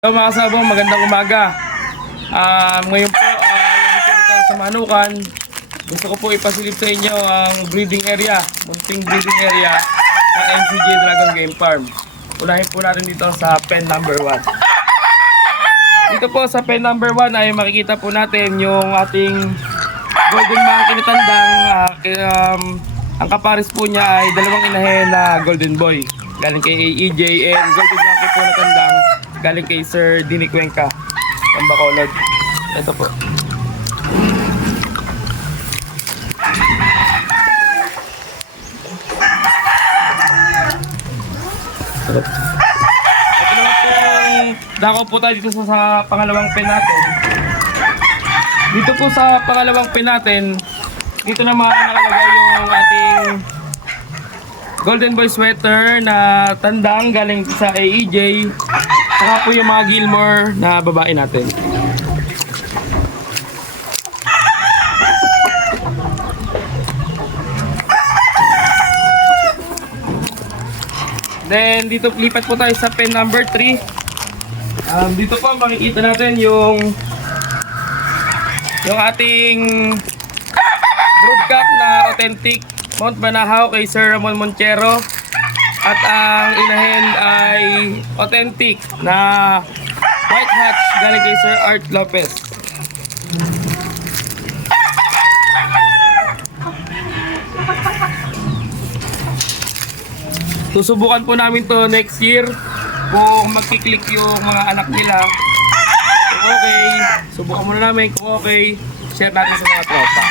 Hello mga kasabong, magandang umaga. Ngayon po, dito tayo sa Manukan. Gusto ko po ipasilip sa inyo ang breeding area, munting breeding area ng NCJ Dragon Game Farm. Unahin po natin dito sa pen number 1. Dito po sa pen number 1 ay makikita po natin yung ating golden monkey na tandang. Ang kapares po niya ay dalawang inahin na golden boy. Galing kay AEJ, and golden monkey po na tandang galing kay Sir Dini Cuenca ng Bacolod. Ito po. Ito naman po, dako po tayo dito sa pangalawang pen natin. Dito po sa pangalawang pen natin, dito naman nakalagay yung ating golden boy sweater na tandang galing sa AEJ. Saka po yung mga Gilmore na babae natin. Then dito lipat po tayo sa pen number 3. Dito po makikita natin yung ating broodcock na authentic Mount Banahaw kay Sir Ramon Monchero. At ang inahin ay authentic na white hatch galing kay Sir Art Lopez. Susubukan po namin to next year kung magkiklik yung mga anak nila. Kung okay, subukan muna namin. Kung okay, share natin sa mga tropa.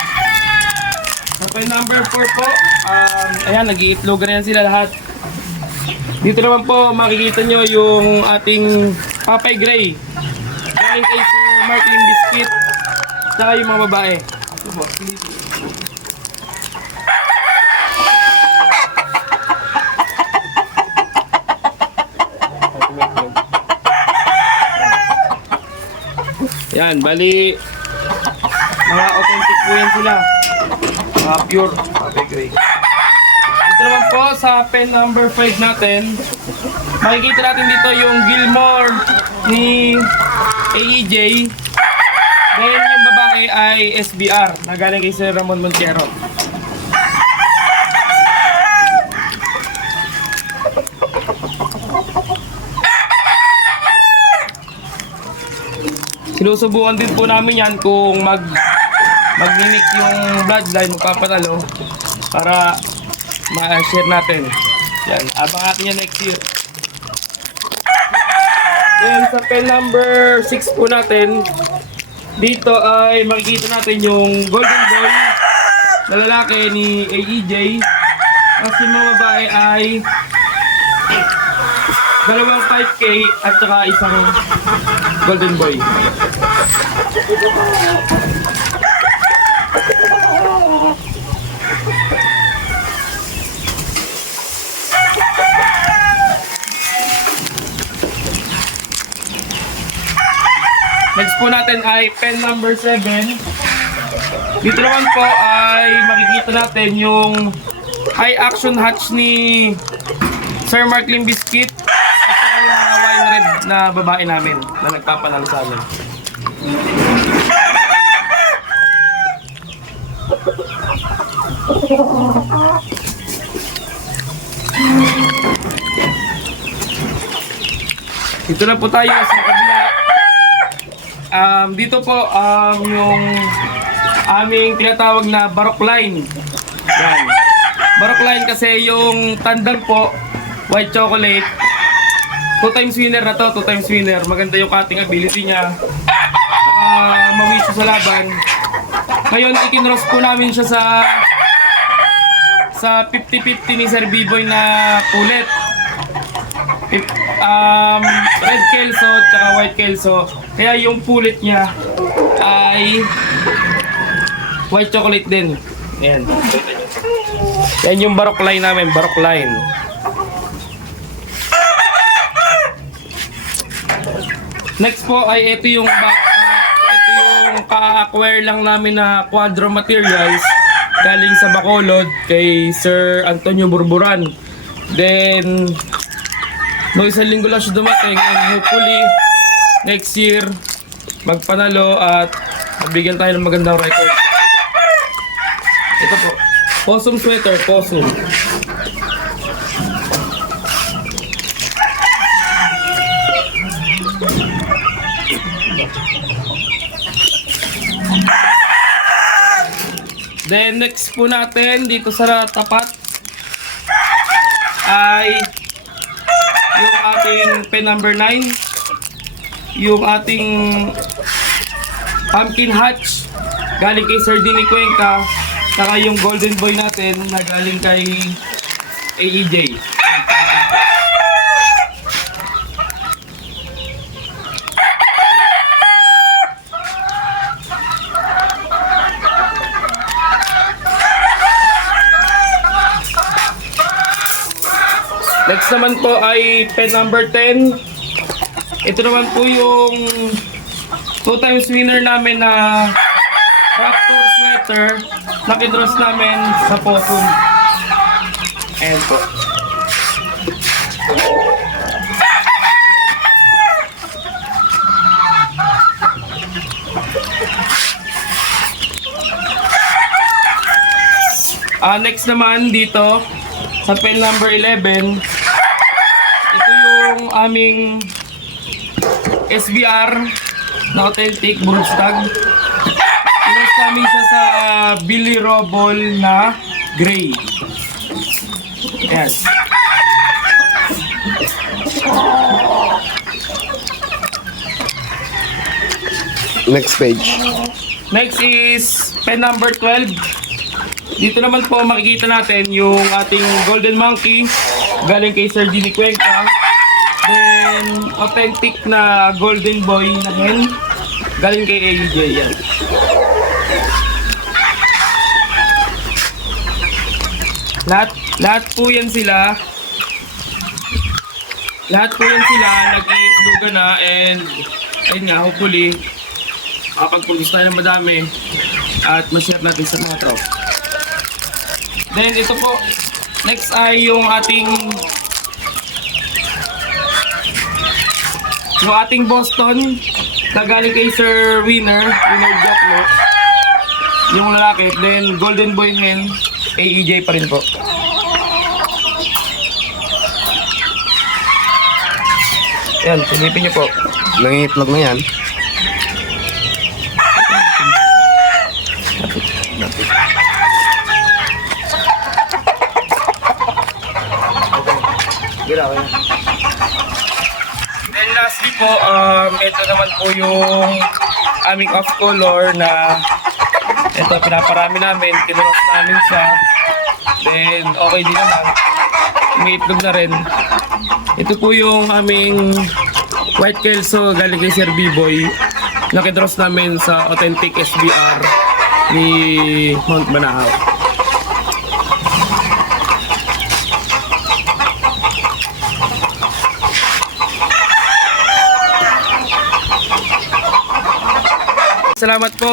So, number 4 po, ayan, nag-iitlogan na yan sila lahat. Dito naman po makikita nyo yung ating Papay Gray galing kay Sir Marklin Biscuit, saka yung mga babae. Yan, bali mga authentic po yan sila, mga pure Papay Gray. Dito naman po sa pen number 5 natin, makikita natin dito yung Gilmore ni AEJ. Then yung babae ay SBR na galing kay Sir Ramon Monchero. Sinusubukan din po namin yan kung mag-mimic yung bloodline, magpapanalo para ma-share natin. Yan, abang natin yan next year. Then sa pen number 6 po natin, dito ay makikita natin yung golden boy na lalaki ni AEJ. At yung mga babae ay dalawang 5K at saka isang golden boy. Next po natin ay pen number 7. Dito naman po ay makikita natin yung high action hatch ni Sir Marklin Biscuit at saka yung mga wine red na babae namin na nagpapanalo sa amin. Dito na po tayo sa kabila. Dito po yung aming tinatawag na Baroque line. Yan. Baroque line kasi yung tandang po, white chocolate. 2 times winner na to, 2 times winner. Maganda yung cutting ability niya. Mawisyo sa laban. Ngayon, ikinross po namin siya sa 50-50 ni Sir B-Boy na pulet. Red kelso at saka white kelso. Kaya yung pulit niya ay white chocolate din. Ayan. Yan yung Baroque line namin, Baroque line. Next po ay ito yung ka-acquire lang namin na quadro materials galing sa Bacolod kay Sir Antonio Burburan. Then, no isang linggo lang siya dumating and hopefully next year magpanalo at mabigyan tayo ng magandang record. Ito po, possum sweater, possum. Then next po natin dito sa tapat ay yung ating pen number 9, yung ating pumpkin hatch galing kay Sir Dini Cuenca, saka yung golden boy natin na galing kay AEJ. Next naman po ay pen number 10. Ito naman po yung 2 times winner namin na tractor sweater na kidross namin sa possum. Ayan po. Next naman dito sa pen number 11, ito yung aming SBR na authentic Brugstag. Pinost namin siya sa Billy Robol na gray. Ayan. Next page. Next is pen number 12. Dito naman po makikita natin yung ating golden monkey galing kay Sir Dini Cuenca. Then authentic na golden boy na hen galing kay AEJ. Yan. Lahat po yan sila. Lahat po yan sila nag-iitlogan na, and ayun nga, hopefully makapag-produce tayo ng madami at ma-share natin sa mga tropa. Then ito po, next ay yung ating Boston na galing kay Sir Winner Joklo, yung lalaki. Then golden boy hen, AEJ pa rin po. Yan, silipin nyo po. Nangitlog na yan. Then lastly po, ito naman po yung aming off color na ito, pinaparami namin, kinuros namin siya. Then okay din naman, may itlog na rin. Ito po yung aming white kelso galing kay Sir B-Boy na kidross namin sa authentic SBR ni Mount Banahaw. Salamat po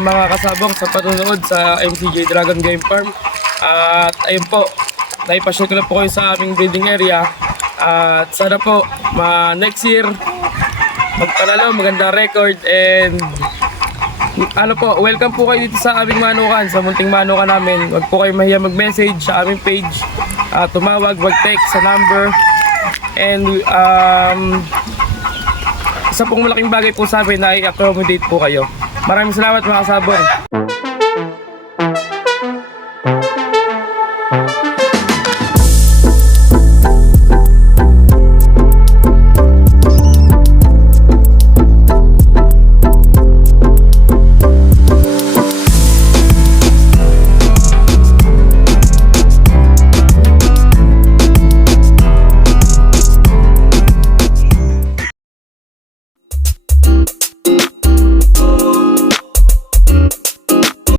mga kasabong sa panonood sa MCJ Dragon Game Farm. At ayun po, naipashare ko lang po kayo sa aming breeding area. At sana po next year magpanalo, magandang record, and ano po, welcome po kayo dito sa aming manukan, sa munting manukan namin. Huwag po kayo mahiya mag-message sa aming page, tumawag, mag-text sa number, and isa pong malaking bagay po sa amin na i-accommodate po kayo. Maraming salamat mga kasabong.